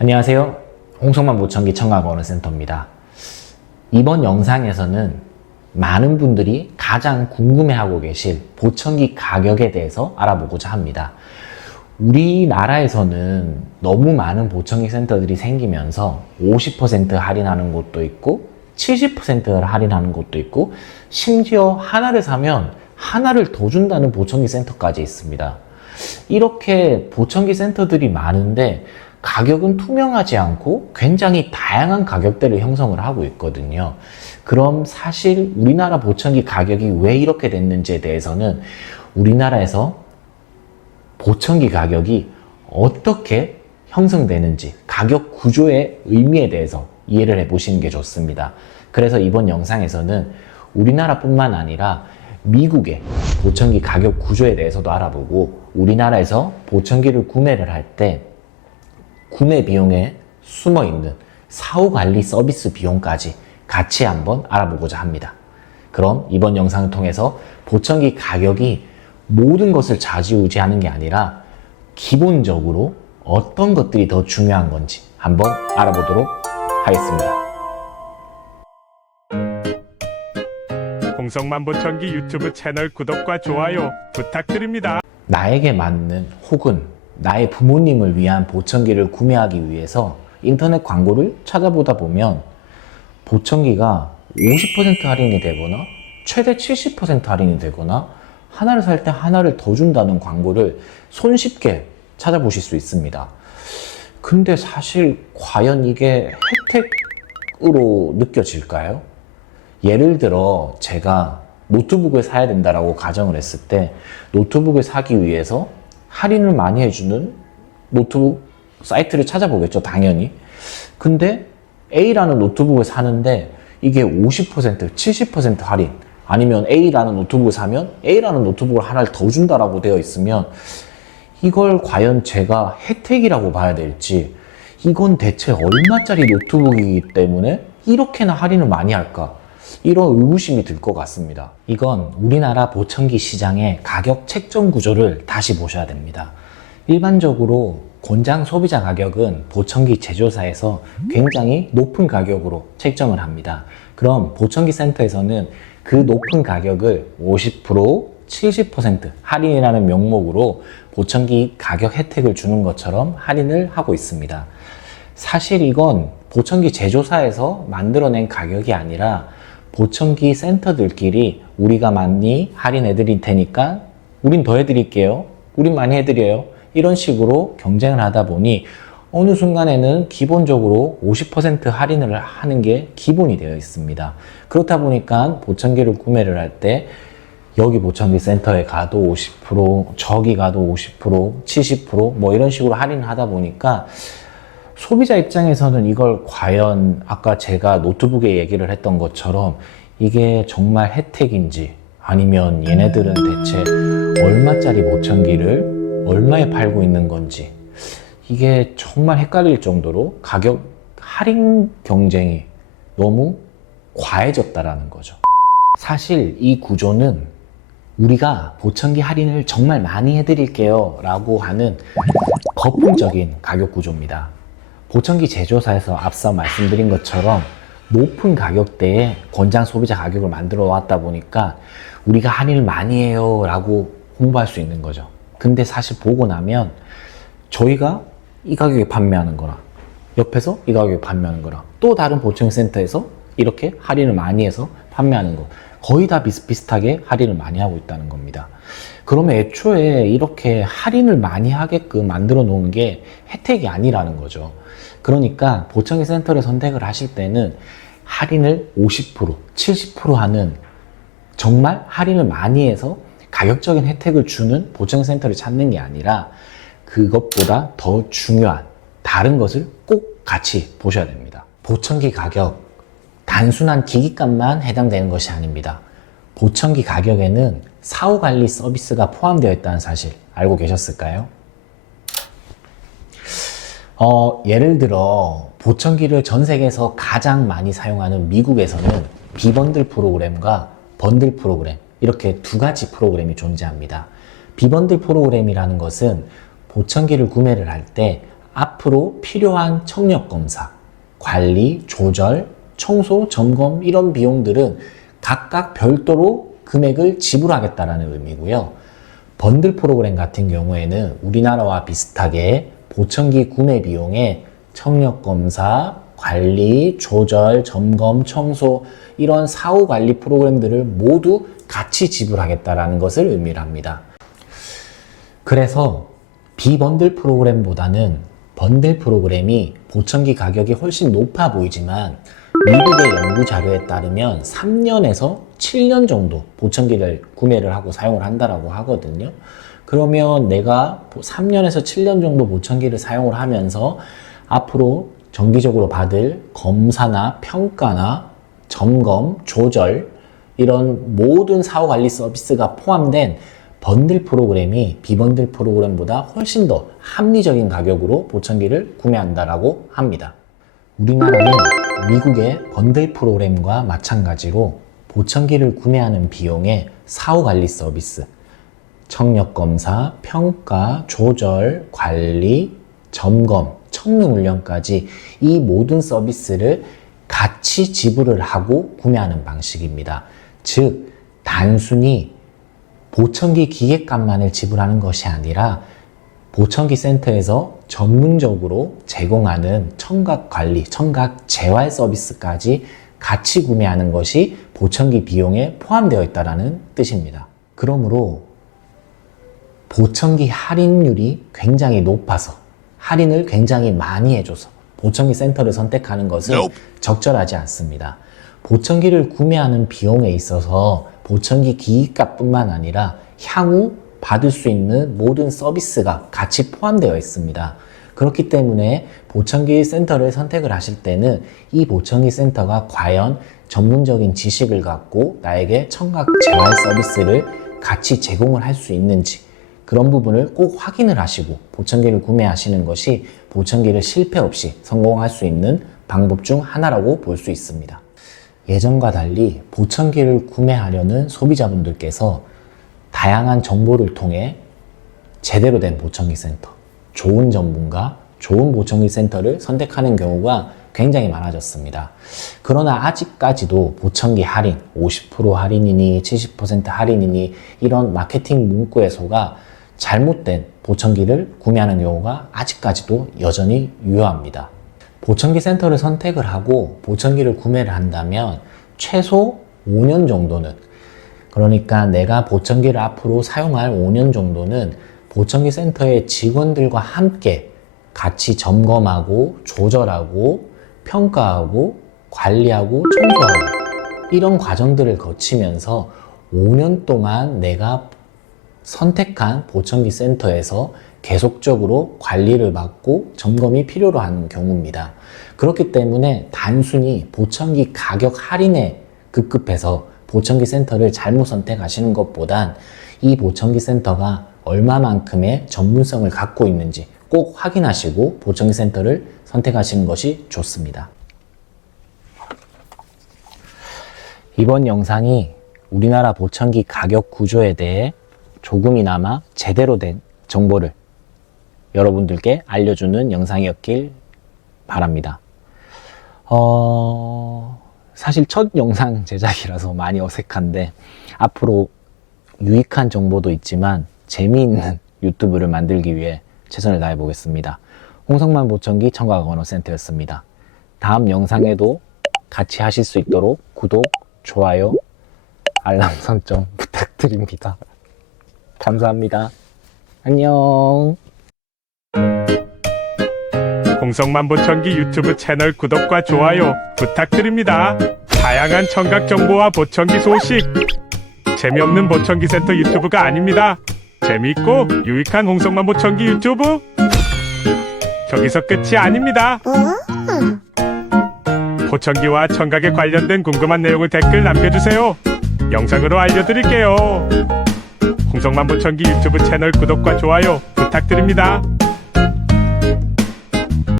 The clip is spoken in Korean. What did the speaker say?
안녕하세요. 홍성만 보청기 청각언어센터입니다. 이번 영상에서는 많은 분들이 가장 궁금해하고 계실 보청기 가격에 대해서 알아보고자 합니다. 우리나라에서는 너무 많은 보청기 센터들이 생기면서 50% 할인하는 곳도 있고 70%를 할인하는 곳도 있고 심지어 하나를 사면 하나를 더 준다는 보청기 센터까지 있습니다. 이렇게 보청기 센터들이 많은데 가격은 투명하지 않고 굉장히 다양한 가격대를 형성을 하고 있거든요. 그럼 사실 우리나라 보청기 가격이 왜 이렇게 됐는지에 대해서는 우리나라에서 보청기 가격이 어떻게 형성되는지 가격 구조의 의미에 대해서 이해를 해보시는 게 좋습니다. 그래서 이번 영상에서는 우리나라뿐만 아니라 미국의 보청기 가격 구조에 대해서도 알아보고 우리나라에서 보청기를 구매를 할 때 구매 비용에 숨어있는 사후관리 서비스 비용까지 같이 한번 알아보고자 합니다. 그럼 이번 영상을 통해서 보청기 가격이 모든 것을 좌지우지하는 게 아니라 기본적으로 어떤 것들이 더 중요한 건지 한번 알아보도록 하겠습니다. 홍성만 보청기 유튜브 채널 구독과 좋아요 부탁드립니다. 나에게 맞는 혹은 나의 부모님을 위한 보청기를 구매하기 위해서 인터넷 광고를 찾아보다 보면 보청기가 50% 할인이 되거나 최대 70% 할인이 되거나 하나를 살 때 하나를 더 준다는 광고를 손쉽게 찾아보실 수 있습니다. 근데 사실 과연 이게 혜택으로 느껴질까요? 예를 들어 제가 노트북을 사야 된다라고 가정을 했을 때 노트북을 사기 위해서 할인을 많이 해주는 노트북 사이트를 찾아보겠죠, 당연히. 근데 A라는 노트북을 사는데 이게 50%, 70% 할인 아니면 A라는 노트북을 사면 A라는 노트북을 하나를 더 준다라고 되어 있으면 이걸 과연 제가 혜택이라고 봐야 될지 이건 대체 얼마짜리 노트북이기 때문에 이렇게나 할인을 많이 할까? 이런 의구심이 들 것 같습니다. 이건 우리나라 보청기 시장의 가격 책정 구조를 다시 보셔야 됩니다. 일반적으로 권장 소비자 가격은 보청기 제조사에서 굉장히 높은 가격으로 책정을 합니다. 그럼 보청기 센터에서는 그 높은 가격을 50%, 70% 할인이라는 명목으로 보청기 가격 혜택을 주는 것처럼 할인을 하고 있습니다. 사실 이건 보청기 제조사에서 만들어낸 가격이 아니라 보청기 센터들끼리 우리가 많이 할인해 드릴 테니까 우린 더 해드릴게요. 우린 많이 해드려요. 이런 식으로 경쟁을 하다 보니 어느 순간에는 기본적으로 50% 할인을 하는 게 기본이 되어 있습니다. 그렇다 보니까 보청기를 구매를 할 때 여기 보청기 센터에 가도 50%, 저기 가도 50%, 70% 이런 식으로 할인을 하다 보니까 소비자 입장에서는 이걸 과연 아까 제가 노트북에 얘기를 했던 것처럼 이게 정말 혜택인지 아니면 얘네들은 대체 얼마짜리 보청기를 얼마에 팔고 있는 건지 이게 정말 헷갈릴 정도로 가격 할인 경쟁이 너무 과해졌다라는 거죠. 사실 이 구조는 우리가 보청기 할인을 정말 많이 해드릴게요 라고 하는 거품적인 가격 구조입니다. 보청기 제조사에서 앞서 말씀드린 것처럼 높은 가격대에 권장 소비자 가격을 만들어 왔다 보니까 우리가 할인을 많이 해요 라고 홍보할 수 있는 거죠. 근데 사실 보고 나면 저희가 이 가격에 판매하는 거랑 옆에서 이 가격에 판매하는 거랑 또 다른 보청기 센터에서 이렇게 할인을 많이 해서 판매하는 거 거의 다 비슷비슷하게 할인을 많이 하고 있다는 겁니다. 그러면 애초에 이렇게 할인을 많이 하게끔 만들어 놓은 게 혜택이 아니라는 거죠. 그러니까 보청기 센터를 선택을 하실 때는 할인을 50%, 70% 하는 정말 할인을 많이 해서 가격적인 혜택을 주는 보청기 센터를 찾는 게 아니라 그것보다 더 중요한 다른 것을 꼭 같이 보셔야 됩니다. 보청기 가격, 단순한 기기값만 해당되는 것이 아닙니다. 보청기 가격에는 사후관리 서비스가 포함되어 있다는 사실 알고 계셨을까요? 예를 들어 보청기를 전 세계에서 가장 많이 사용하는 미국에서는 비번들 프로그램과 번들 프로그램 이렇게 두 가지 프로그램이 존재합니다. 비번들 프로그램이라는 것은 보청기를 구매를 할 때 앞으로 필요한 청력 검사, 관리, 조절, 청소, 점검 이런 비용들은 각각 별도로 금액을 지불하겠다라는 의미고요. 번들 프로그램 같은 경우에는 우리나라와 비슷하게 보청기 구매 비용에 청력 검사, 관리, 조절, 점검, 청소 이런 사후 관리 프로그램들을 모두 같이 지불하겠다라는 것을 의미를 합니다. 그래서 비번들 프로그램보다는 번들 프로그램이 보청기 가격이 훨씬 높아 보이지만 미국의 연구 자료에 따르면 3년에서 7년 정도 보청기를 구매를 하고 사용을 한다라고 하거든요. 그러면 내가 3년에서 7년 정도 보청기를 사용을 하면서 앞으로 정기적으로 받을 검사나 평가나 점검, 조절 이런 모든 사후관리 서비스가 포함된 번들 프로그램이 비번들 프로그램보다 훨씬 더 합리적인 가격으로 보청기를 구매한다라고 합니다. 우리나라는 미국의 번들 프로그램과 마찬가지로 보청기를 구매하는 비용에 사후관리 서비스, 청력검사, 평가, 조절, 관리, 점검, 청능훈련까지 이 모든 서비스를 같이 지불을 하고 구매하는 방식입니다. 즉, 단순히 보청기 기계값만을 지불하는 것이 아니라 보청기 센터에서 전문적으로 제공하는 청각 관리, 청각 재활 서비스까지 같이 구매하는 것이 보청기 비용에 포함되어 있다는 뜻입니다. 그러므로 보청기 할인율이 굉장히 높아서 할인을 굉장히 많이 해줘서 보청기 센터를 선택하는 것은 적절하지 않습니다. 보청기를 구매하는 비용에 있어서 보청기 기기값뿐만 아니라 향후 받을 수 있는 모든 서비스가 같이 포함되어 있습니다. 그렇기 때문에 보청기 센터를 선택을 하실 때는 이 보청기 센터가 과연 전문적인 지식을 갖고 나에게 청각 재활 서비스를 같이 제공을 할 수 있는지 그런 부분을 꼭 확인을 하시고 보청기를 구매하시는 것이 보청기를 실패 없이 성공할 수 있는 방법 중 하나라고 볼 수 있습니다. 예전과 달리 보청기를 구매하려는 소비자분들께서 다양한 정보를 통해 제대로 된 보청기 센터, 좋은 전문가, 좋은 보청기 센터를 선택하는 경우가 굉장히 많아졌습니다. 그러나 아직까지도 보청기 할인, 50% 할인이니 70% 할인이니 이런 마케팅 문구에 속아 잘못된 보청기를 구매하는 경우가 아직까지도 여전히 유효합니다. 보청기 센터를 선택을 하고 보청기를 구매를 한다면 최소 5년 정도는, 그러니까 내가 보청기를 앞으로 사용할 5년 정도는 보청기 센터의 직원들과 함께 같이 점검하고 조절하고 평가하고 관리하고 청소하고 이런 과정들을 거치면서 5년 동안 내가 선택한 보청기 센터에서 계속적으로 관리를 받고 점검이 필요로 하는 경우입니다. 그렇기 때문에 단순히 보청기 가격 할인에 급급해서 보청기 센터를 잘못 선택하시는 것보단 이 보청기 센터가 얼마만큼의 전문성을 갖고 있는지 꼭 확인하시고 보청기 센터를 선택하시는 것이 좋습니다. 이번 영상이 우리나라 보청기 가격 구조에 대해 조금이나마 제대로 된 정보를 여러분들께 알려주는 영상이었길 바랍니다. 사실 첫 영상 제작이라서 많이 어색한데 앞으로 유익한 정보도 있지만 재미있는 유튜브를 만들기 위해 최선을 다해 보겠습니다. 홍성만 보청기 청각 언어센터였습니다. 다음 영상에도 같이 하실 수 있도록 구독, 좋아요, 알람 설정 부탁드립니다. 감사합니다. 안녕. 홍성만 보청기 유튜브 채널 구독과 좋아요 부탁드립니다. 다양한 청각 정보와 보청기 소식, 재미없는 보청기 센터 유튜브가 아닙니다. 재미있고 유익한 홍성만 보청기 유튜브, 저기서 끝이 아닙니다. 보청기와 청각에 관련된 궁금한 내용을 댓글 남겨주세요. 영상으로 알려드릴게요. 홍성만 보청기 유튜브 채널 구독과 좋아요 부탁드립니다.